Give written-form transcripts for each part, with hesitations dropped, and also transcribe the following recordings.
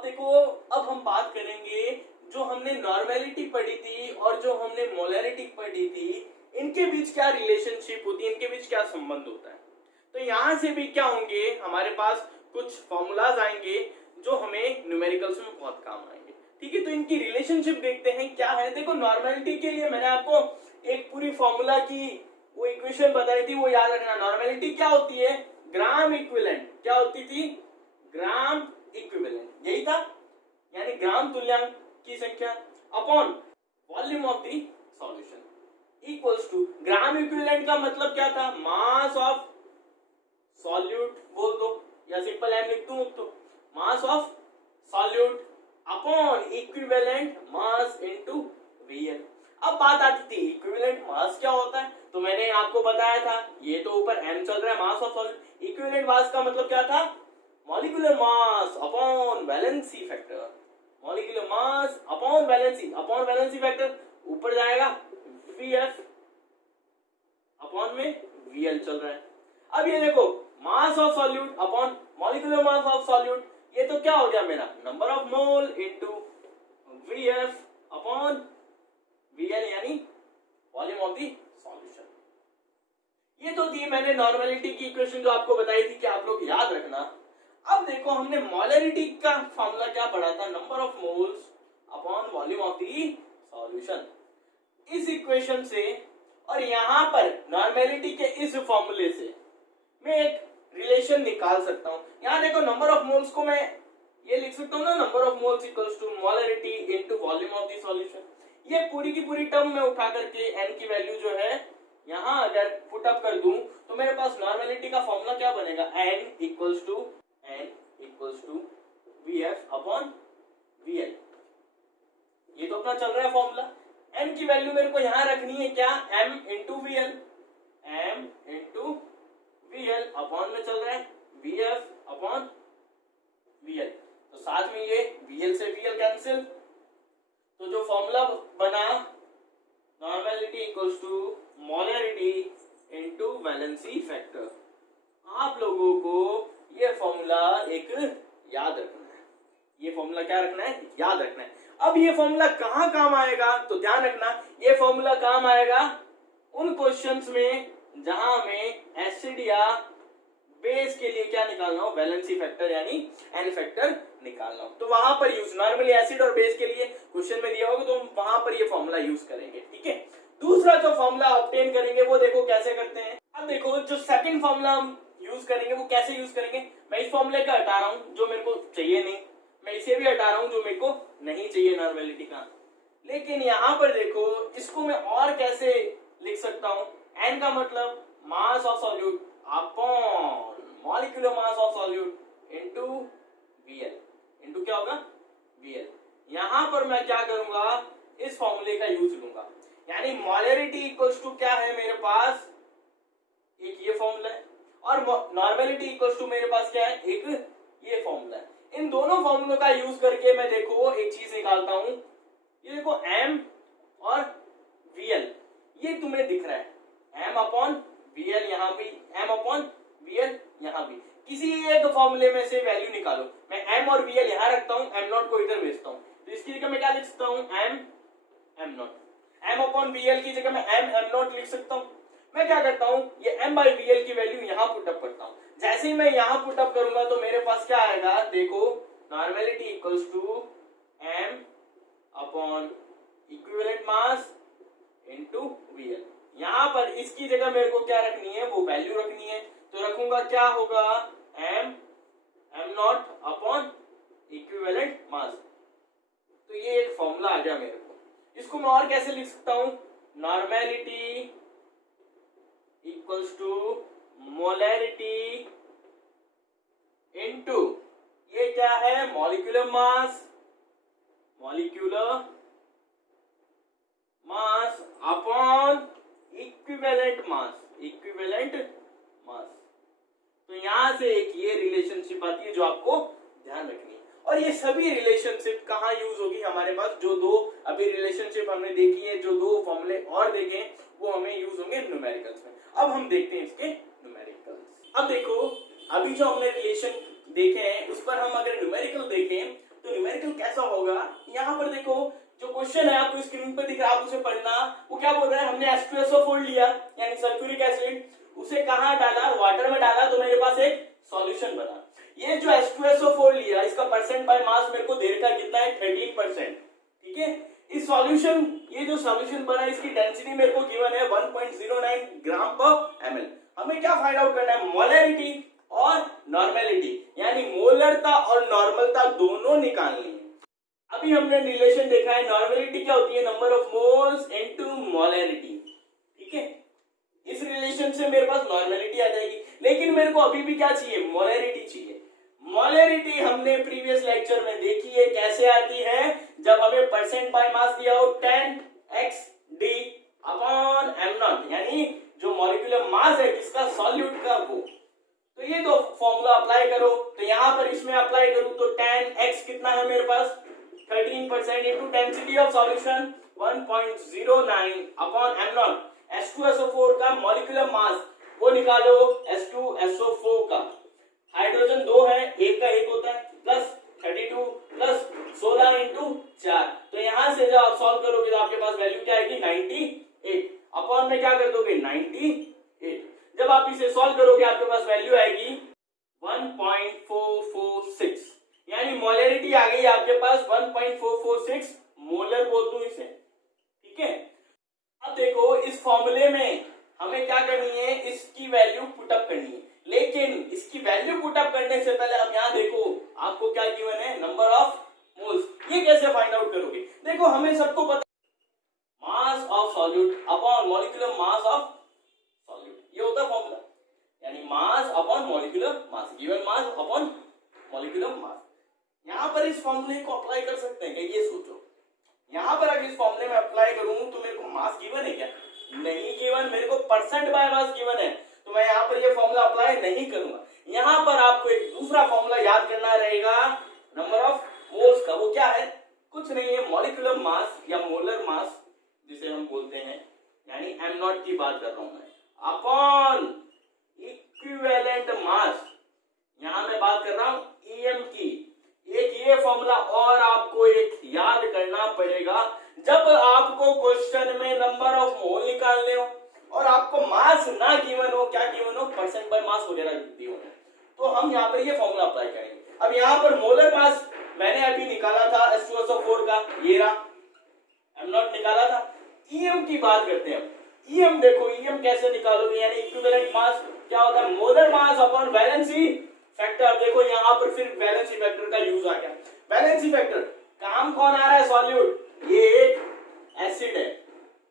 अब देखो, अब हम बात करेंगे जो हमने नॉर्मेलिटी पढ़ी थी और जो हमने मोलैरिटी पढ़ी थी, इनके बीच क्या रिलेशनशिप होती है, इनके बीच क्या संबंध होता है। तो यहां से भी क्या होंगे, हमारे पास कुछ फॉर्मूलाज आएंगे जो हमें न्यूमेरिकल्स में बहुत काम आएंगे। ठीक है, तो इनकी रिलेशनशिप देखते हैं क्या है। देखो, नॉर्मेलिटी के लिए मैंने आपको एक पूरी फॉर्मूला की वो इक्वेशन बताई थी, वो याद रखना। नॉर्मेलिटी क्या होती है, ग्राम इक्विवेलेंट। क्या होती थी, ग्राम इक्विवेलेंट, यही था, यानी ग्राम तुल्यांक की संख्या upon volume of the solution equals to, gram equivalent का मतलब क्या था, मास ऑफ सॉल्यूट बोल दो, या सिंपल एम लिख दूं तो mass of solute upon equivalent mass into VL. अब बात आती थी इक्विवेलेंट मास क्या होता है, तो मैंने आपको बताया था, ये तो ऊपर एम चल रहा है, मास ऑफ सॉल्यूट। इक्विवेलेंट मास का मतलब क्या था, molecular mass upon valency factor, molecular mass upon valency factor, ऊपर जाएगा वीएफ अपॉन में वीएल चल रहा है। अब ये देखो, mass of solute upon molecular mass of solute, ये तो क्या हो गया मेरा, number of mole into VF upon VL, यानी वॉल्यूम ऑफ द सॉल्यूशन। ये तो थी मैंने नॉर्मेलिटी की इक्वेशन जो आपको बताई थी कि आप लोग याद रखना। अब देखो, हमने मोलैरिटी का फॉर्मूला क्या पढ़ा था, number of moles upon volume of the solution. इस इक्वेशन से और यहां पर नॉर्मेलिटी के इस फॉर्मूले से मैं एक रिलेशन निकाल सकता हूं। यहां देखो, नंबर ऑफ मोल्स को मैं ये लिख सकता हूं ना, number of moles equals to molarity into volume of the solution. ये पूरी की पूरी टर्म में उठा करके एन की वैल्यू जो है यहां अगर पुट अप कर दूं तो मेरे पास नॉर्मेलिटी का फॉर्मूला क्या बनेगा, N equals to VF upon VL. ये तो अपना चल रहा है फॉर्मूला। एन की वैल्यू मेरे को यहां रखनी है क्या, M into VL, M into VL upon में चल रहा है वीएफ अपॉन वीएल। तो साथ में ये वीएल से वीएल कैंसिल, तो जो फॉर्मूला बना normality equals to molarity into valency factor. आप लोगों को ये फॉर्मूला एक याद रखना है, ये फॉर्मूला क्या रखना है, याद रखना है। अब ये फॉर्मूला कहां काम आएगा, तो ध्यान रखना, ये फॉर्मूला काम आएगा उन क्वेश्चंस में जहां हमें एसिड या बेस के लिए क्या निकालना हो, वैलेंसी फैक्टर यानी एन फैक्टर निकालना हो, तो वहां पर यूज, नॉर्मली एसिड और बेस के लिए क्वेश्चन में दिया होगा तो हम वहां पर ये फॉर्मूला यूज करेंगे। ठीक है, दूसरा जो फॉर्मूला ऑब्टेन करेंगे वो देखो कैसे करते हैं। अब देखो, जो सेकंड फॉर्मूला हम यूज करेंगे वो कैसे यूज करेंगे, मैं इस फॉर्मूले का हटा रहा हूं जो मेरे को चाहिए नहीं, मैं इसे भी हटा रहा हूं जो मेरे को नहीं चाहिए नॉर्मेलिटी का। लेकिन यहां पर देखो, इसको मैं और कैसे लिख सकता हूं, एन का मतलब mass of solute upon molecular mass of solute into VL, into क्या होगा, वीएल। यहां पर मैं क्या करूंगा, इस फॉर्मूले का यूज लूंगा, यानी मोलैरिटी इक्वल्स टू क्या है मेरे पास, एक ये फॉर्मूला है, और नॉर्मेलिटी इक्वल्स टू मेरे पास क्या है, एक ये फॉर्मूला है। इन दोनों फॉर्मूलों का यूज करके मैं देखो एक चीज निकालता हूं, ये देखो एम और वीएल, ये तुम्हें दिख रहा है, एम अपॉन वीएल, यहां भी एम अपॉन वीएल, यहां भी। किसी एक फॉर्मूले में से वैल्यू निकालो, मैं एम और वीएल यहां रखता हूं, एम नॉट को इधर भेजता हूं, तो इसकी जगह मैं क्या लिख सकता हूं, M M naught, M upon VL की जगह मैं एम एम नॉट लिख सकता हूं। मैं क्या करता हूं, ये एम बाई वीएल की वैल्यू यहां पुट अप करता हूं। जैसे ही मैं यहां पुट अप करूंगा तो मेरे पास क्या आएगा, देखो, normality equals to M upon equivalent mass into VL. यहां पर इसकी जगह मेरे को क्या रखनी है, वो वैल्यू रखनी है, तो रखूंगा क्या होगा, M M naught upon equivalent mass. तो ये एक फॉर्मूला आ गया मेरे को। इसको मैं और कैसे लिख सकता हूं, normality equals to molarity into ये क्या है, molecular mass, molecular mass upon equivalent mass, equivalent mass. तो यहां से एक ये रिलेशनशिप आती है जो आपको ध्यान रखनी है। और ये सभी रिलेशनशिप कहां यूज होगी, हमारे पास जो दो अभी रिलेशनशिप हमने देखी है, जो दो फॉर्मूले और देखे वो हमें यूज होंगे न्यूमेरिकल्स में। अब हम देखते हैं इसके न्यूमेरिकल्स। अब देखो, अभी जो हमने रिलेशन देखे हैं उस पर हम अगर न्यूमेरिकल देखें तो होगा, यहाँ पर देखो जो क्वेश्चन है आपको स्क्रीन पे दिख रहा है, आप उसे पढ़ना। वो क्या बोल रहा है, हमने H2SO4 लिया यानी सल्फ्यूरिक एसिड, उसे कहाँ डाला, वाटर में डाला, तो मेरे पास एक सॉल्यूशन बना। ये जो H2SO4 लिया इसका परसेंट बाय मास मेरे को दे रखा कितना है, 13%। ठीक है, इस सॉल्यूशन, ये जो सॉल्यूशन बना इसकी डेंसिटी मेरे को गिवन है 1.09 ग्राम पर एमएल। हमें क्या फाइंड आउट करना है, मोलैरिटी और नॉर्मेलिटी, यानी मोलरता और नॉर्मलता दोनों निकालनी है। अभी हमने रिलेशन देखा है, नॉर्मेलिटी क्या होती है, number of moles into molarity. ठीक है, इस रिलेशन से मेरे पास नॉर्मेलिटी आ जाएगी, लेकिन मेरे को अभी भी क्या चाहिए, मोलैरिटी चाहिए। मोलैरिटी हमने प्रीवियस लेक्चर में देखी है कैसे आती है, जब हमें परसेंट बाय मास दिया हो 10xd अपॉन m0, यानी जो मॉलिक्यूलर मास है किसका, सॉल्यूट का, वो। तो ये तो फॉर्मूला अप्लाई करो, तो यहां पर इसमें अप्लाई करूं तो 10x कितना है मेरे पास, 13% into density of solution 1.09 upon m0। H2SO4 का मॉलिक्यूलर मास वो निकालो, H2SO4 का हाइड्रोजन 2 है, एक का एक होता है, प्लस 32 प्लस 16 इंटू 4। तो यहां से जब आप सॉल्व करोगे तो आपके पास वैल्यू क्या आएगी, 98 अपॉन में क्या कर दोगे, 98। जब आप इसे सॉल्व करोगे आपके पास वैल्यू आएगी 1.446, यानी मोलैरिटी आ गई आपके पास 1.446 मोलर बोल दूं इसे। ठीक है, अब देखो इस फॉर्मूले में हमें क्या करनी है, इसकी वैल्यू पुटअप करनी है, लेकिन इसकी वैल्यू पुटअप करने से पहले आप यहां देखो आपको क्या गिवन है, नंबर ऑफ मोल्स। ये कैसे फाइंड आउट करोगे, देखो हमें सबको पता मास of solute upon molecular mass of solute, ये होता है फॉर्मूला, यानी मास अपॉन मॉलिक्यूलर मास, गिवन मास अपॉन मॉलिक्यूलर मास। यहां पर इस फॉर्मूले को अप्लाई कर सकते हैं क्या, ये सोचो। यहां पर अगर इस फॉर्मूले में अप्लाई करूं तो मेरे को मास गिवन है क्या, नहीं गिवन, मेरे को परसेंट बाय मास गिवन है, तो मैं यहां पर ये फॉर्मूला अप्लाई नहीं करूंगा। यहां पर आपको एक दूसरा फॉर्मूला याद करना रहेगा नंबर ऑफ मोल्स का, वो क्या है, कुछ नहीं है, मॉलिक्यूलर मास या मोलर मास जिसे हम बोलते हैं, यानी m0 की बात कर रहा हूं मैं, अपॉन इक्विवेलेंट मास, यहां मैं बात कर रहा हूं em की। एक ये फॉर्मूला और आपको एक याद करना पड़ेगा, जब आपको क्वेश्चन में नंबर ऑफ मोल निकालने हो और आपको मास ना गिवन हो, क्या गिवन हो, परसेंट बाय मास वगैरह दिए हो, तो हम यहाँ पर ये फॉर्मूला अप्लाई करेंगे। अब यहाँ पर मोलर मास मैंने अभी निकाला था H2SO4 का, ये रहा, m0 निकाला था। em की बात करते हैं, em देखो em कैसे निकालोगे, यानी इक्विवेलेंट मास क्या होता है, molar mass upon valency factor. देखो यहाँ पर फिर वैलेंसी फैक्टर का यूज आ गया। वैलेंसी फैक्टर काम कौन आ रहा है, सॉल्यूट, ये एक एसिड है,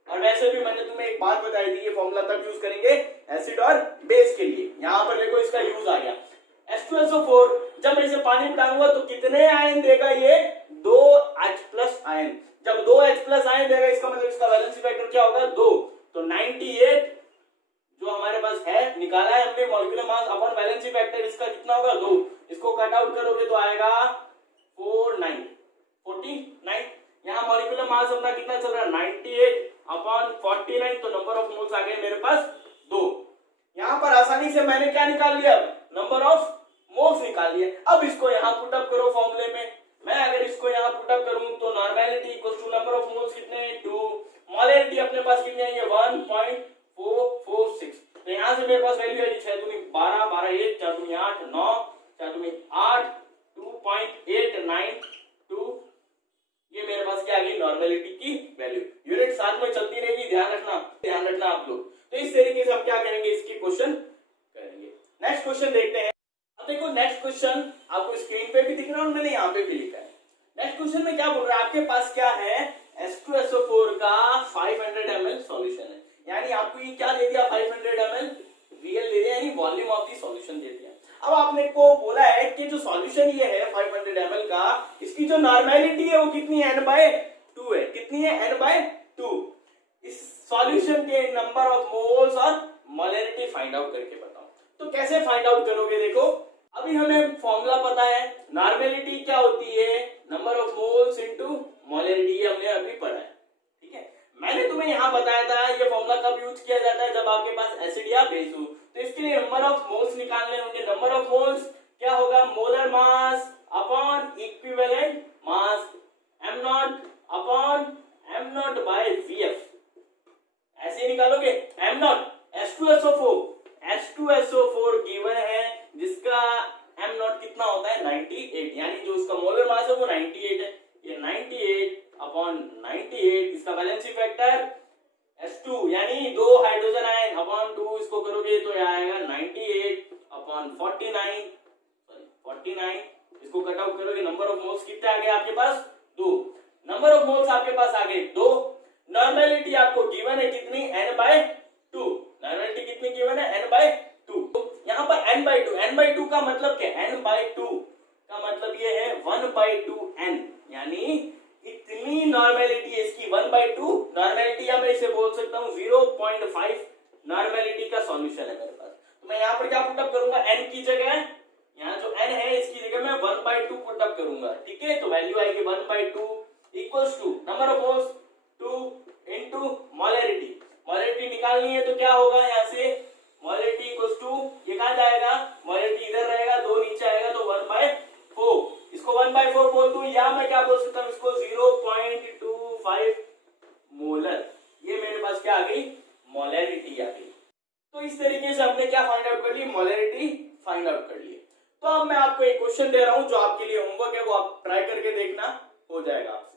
और वैसे भी मैंने तुम्हें एक बात बताई थी, ये फॉर्मूला तब यूज करेंगे एसिड और बेस के लिए। यहाँ पर देखो इसका यूज आ गया, H2SO4 जब मैं इसे पानी में डालूंगा तो कितने आयन देगा, ये 2H+ आयन। जब 2H+ आयन देगा इसका मतलब इसका वैलेंसी फैक्टर क्या होगा, 2। तो 98 जो हमारे पास है, निकाला है हमने molecular mass upon valency factor, इसका कितना होगा, 2। इसको कट आउट करोगे तो आएगा 49। यहाँ मॉलिक्यूलर मास अपना कितना चल रहा है, 98 अपॉन 49, तो नंबर ऑफ मोल्स आ गए मेरे पास 2। यहाँ पर आसानी से मैंने क्या निकाल लिया, नंबर ऑफ मोल्स निकाल लिया। अब इसको यहाँ पुटअप करो फॉर्मूले में, मैं अगर इसको यहाँ पुटअप करूं तो normality equals to number of moles कितने हैं, 2, मोलैरिटी अपने पास कितने हैं, ये 1.446। तो यहाँ से मेरे पास वैल्यू है 6 दूनी 12, 12 1, 4 दूनी 8, 9, 4 दूनी 8, 2.892, ये मेरे पास क्या आ गई, नॉर्मेलिटी की वैल्यू। यूनिट साथ में चलती रहेगी, ध्यान रखना आप लोग। तो इस तरीके से हम क्या करेंगे, इसकी क्वेश्चन करेंगे। नेक्स्ट क्वेश्चन देखते हैं। अब देखो नेक्स्ट क्वेश्चन आपको स्क्रीन पे भी दिख रहा है और मैंने यहाँ पे भी लिखा है। नेक्स्ट क्वेश्चन में क्या बोल रहा है, आपके पास क्या है, H2SO4 का 500 ml सॉल्यूशन है, यानी आपको ये क्या दे दिया, 500 ml रियल दे दिया, यानी वॉल्यूम ऑफ द सॉल्यूशन दे दिया। अब आपने को बोला है कि जो सॉल्यूशन ये है 500 ml का, इसकी जो नॉर्मेलिटी है वो कितनी है, n/2 है। कितनी है, n/2। इस सॉल्यूशन के नंबर ऑफ मोल्स और मोलैरिटी फाइंड आउट करके बताओ। तो कैसे फाइंड आउट करोगे, देखो अभी हमें फॉर्मूला पता है, नॉर्मेलिटी क्या होती है, number of moles into molarity, ये हमने अभी पढ़ा है। ठीक है, मैंने तुम्हें यहाँ बताया था ये फॉर्मूला कब यूज किया जाता है, जब आपके पास एसिड या बेस हो। तो इसके लिए नंबर ऑफ मोल्स निकालने होंगे। नंबर ऑफ मोल्स क्या होगा, मोलर मास अपॉन इक्विवेलेंट मास। दो हाइड्रोजन आयन अपॉन 2 इसको करोगे तो यह आएगा 98 अपॉन 49 इसको कट आउट करोगे नंबर ऑफ मोल्स कितने आ गए आपके पास 2 नंबर ऑफ मोल्स आपके पास आ गए 2 नॉर्मेलिटी आपको गिवन है कितनी n/2 नॉर्मेलिटी कितनी गिवन है n/2 यहाँ पर n/2 का मतलब क्या n/2 का मतलब ये है 1/2n यानी इतनी नॉर्मेलिटी है इसकी 1/2 नॉर्मेलिटी या मैं इसे बोल सकता हूँ 0.5 नॉर्मेलिटी का सॉल्यूशन है मेरे पास तो मैं यहाँ पर क्या पुटअप करूंगा n की जगह यहाँ जो n है इसकी जगह मैं 1/2 पुटअप करूंगा ठीक है तो वैल्यू आएगी 1/2 equals to number of moles 2 into molarity निकालनी है तो क्या होगा यहाँ से मोलैरिटी इक्वल्स टू ये कहां जाएगा मोलैरिटी इधर रहेगा 2 नीचे आएगा तो 1/4 इसको 1/4 बोल दूं या मैं क्या बोल सकता हूँ इसको 0.25 मोलर ये मेरे पास क्या आ गई मोलैरिटी आ गई तो इस तरीके से हमने क्या फाइंड आउट कर ली मोलैरिटी फाइंड आउट कर ली तो अब मैं आपको एक क्वेश्चन दे रहा हूं जो आपके लिए होमवर्क है वो आप ट्राई करके देखना हो जाएगा